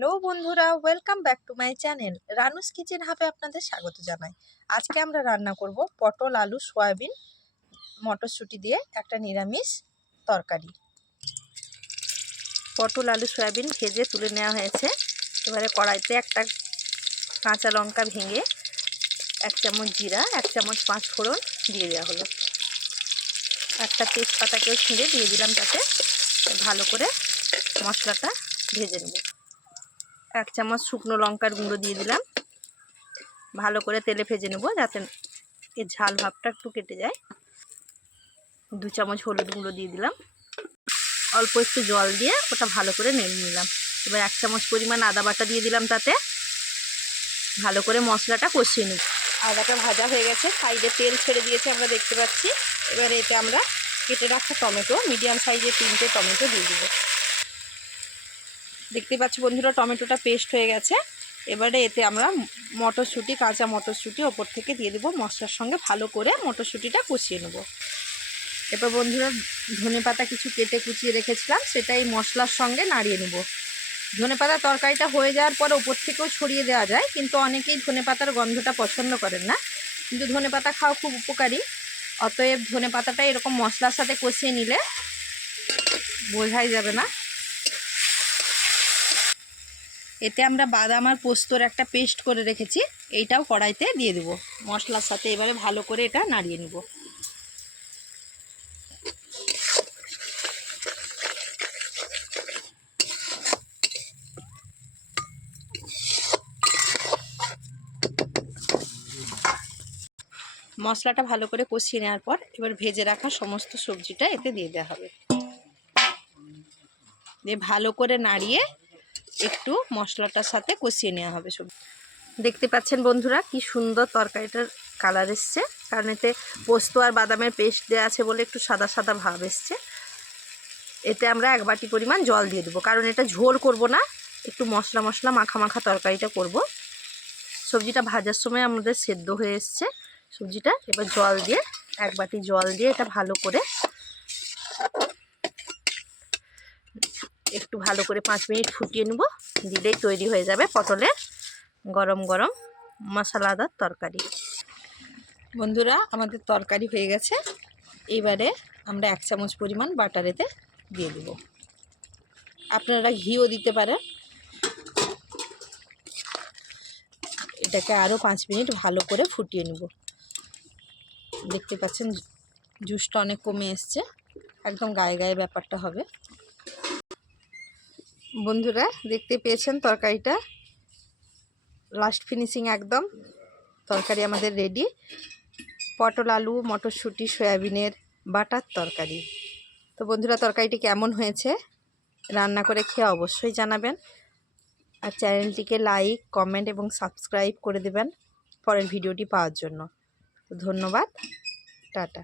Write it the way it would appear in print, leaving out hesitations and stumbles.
Hello বন্ধুরা, welcome back to my channel Ranu's kitchen হাবে আপনাদের স্বাগত জানাই। আজকে আমরা রান্না করব পটল, আলু, সয়াবিন, মটরশুঁটি দিয়ে একটা নিরামিষ তরকারি। পটল, আলু, সয়াবিন ভেজে তুলে নেওয়া হয়েছে। এবারে কড়াইতে একটা কাঁচা লঙ্কা ভেঙে, 1 চামচ জিরা, 1 চামচ পাঁচফোড়ন দিয়ে দেওয়া হলো। একটা তেজপাতাকেও ছিঁড়ে দিয়ে দিলাম তাতে। ভালো করে মশলাটা ভেজে নেব। 1 চামচ শুকনো লঙ্কার গুঁড়ো দিয়ে দিলাম। ভালো করে তেলে ভেজে নেব যাতে এর ঝাল ভাবটা একটু কেটে যায়। 2 চামচ হলুদ গুঁড়ো দিয়ে দিলাম। অল্প একটু জল দিয়ে ওটা ভালো করে নেড়ে নিলাম। এবার 1 চামচ পরিমাণ আদা বাটা দিয়ে দিলাম তাতে। ভালো করে মশলাটা কষিয়ে নেব। আদাটা ভাজা হয়ে গেছে, সাইডে তেল ছেড়ে দিয়েছে আমরা দেখতে পাচ্ছি। এবারে এতে আমরা কেটে রাখা টমেটো, মিডিয়াম সাইজের 3টে টমেটো দিয়ে দেব। দেখতে পাচ্ছি বন্ধুরা, টমেটোটা পেস্ট হয়ে গেছে। এবারে এতে আমরা মটরশুঁটি, কাঁচা মটরশুঁটি ওপর থেকে দিয়ে দেবো। মশলার সঙ্গে ভালো করে মটরশুঁটিটা কষিয়ে নেব। এবার বন্ধুরা, ধনেপাতা কিছু কেটে কুচিয়ে রেখেছিলাম, সেটা এই মশলার সঙ্গে নাড়িয়ে নেব। ধনেপাতা তরকারিটা হয়ে যাওয়ার পর ওপর থেকেও ছড়িয়ে দেওয়া যায়, কিন্তু অনেকেই ধনেপাতার গন্ধটা পছন্দ করেন না। কিন্তু ধনেপাতা খাওয়া খুব উপকারী। অতএব ধনেপাতাটা এরকম মশলার সাথে কষিয়ে নিলে বোঝাই যাবে না। এতে আমরা বাদাম আর পোস্তর একটা পেস্ট করে রেখেছি, এইটাও কড়াইতে দিয়ে দেবো মশলার সাথে। এবারে ভালো করে এটা নাড়িয়ে নেব। মশলাটা ভালো করে কষিয়ে নেওয়ার পর এবার ভেজে রাখা সমস্ত সবজিটা এতে দিয়ে দেওয়া হবে। দিয়ে ভালো করে নাড়িয়ে একটু মশলাটার সাথে কষিয়ে নেওয়া হবে সব। দেখতে পাচ্ছেন বন্ধুরা, কি সুন্দর তরকারিটার কালার এসছে, কারণ এতে পোস্ত আর বাদামের পেস্ট দেওয়া আছে বলে একটু সাদা সাদা ভাব এসছে। এতে আমরা 1 বাটি পরিমাণ জল দিয়ে দেবো, কারণ এটা ঝোল করব না, একটু মশলা মশলা মাখা মাখা তরকারিটা করব। সবজিটা ভাজার সময় আমাদের সেদ্ধ হয়ে এসছে সবজিটা। এবার জল দিয়ে 1 বাটি জল দিয়ে এটা ভালো করে একটু ভালো করে 5 মিনিট ফুটিয়ে নেব। দিলেই তৈরি হয়ে যাবে পটলের গরম গরম মশলাদার তরকারি। বন্ধুরা, আমাদের তরকারি হয়ে গেছে। এবারে আমরা 1 চামচ পরিমাণ বাটার এতে দিয়ে দেব। আপনারা ঘিও দিতে পারেন। এটাকে আরও 5 মিনিট ভালো করে ফুটিয়ে নেব। দেখতে পাচ্ছেন জুসটা অনেক কমে এসছে, একদম গায়ে গায়ে ব্যাপারটা হবে। বন্ধুরা, দেখতে পেয়েছেন তরকারিটা লাস্ট ফিনিশিং একদম। তরকারি আমাদের রেডি। পটল, আলু, মটরশুঁটি, সয়াবিনের বাটার তরকারি। তো বন্ধুরা, তরকারিটি কেমন হয়েছে রান্না করে খেয়ে অবশ্যই জানাবেন। আর চ্যানেলটিকে লাইক, কমেন্ট এবং সাবস্ক্রাইব করে দেবেন পরের ভিডিওটি পাওয়ার জন্য। তো ধন্যবাদ, টাটা।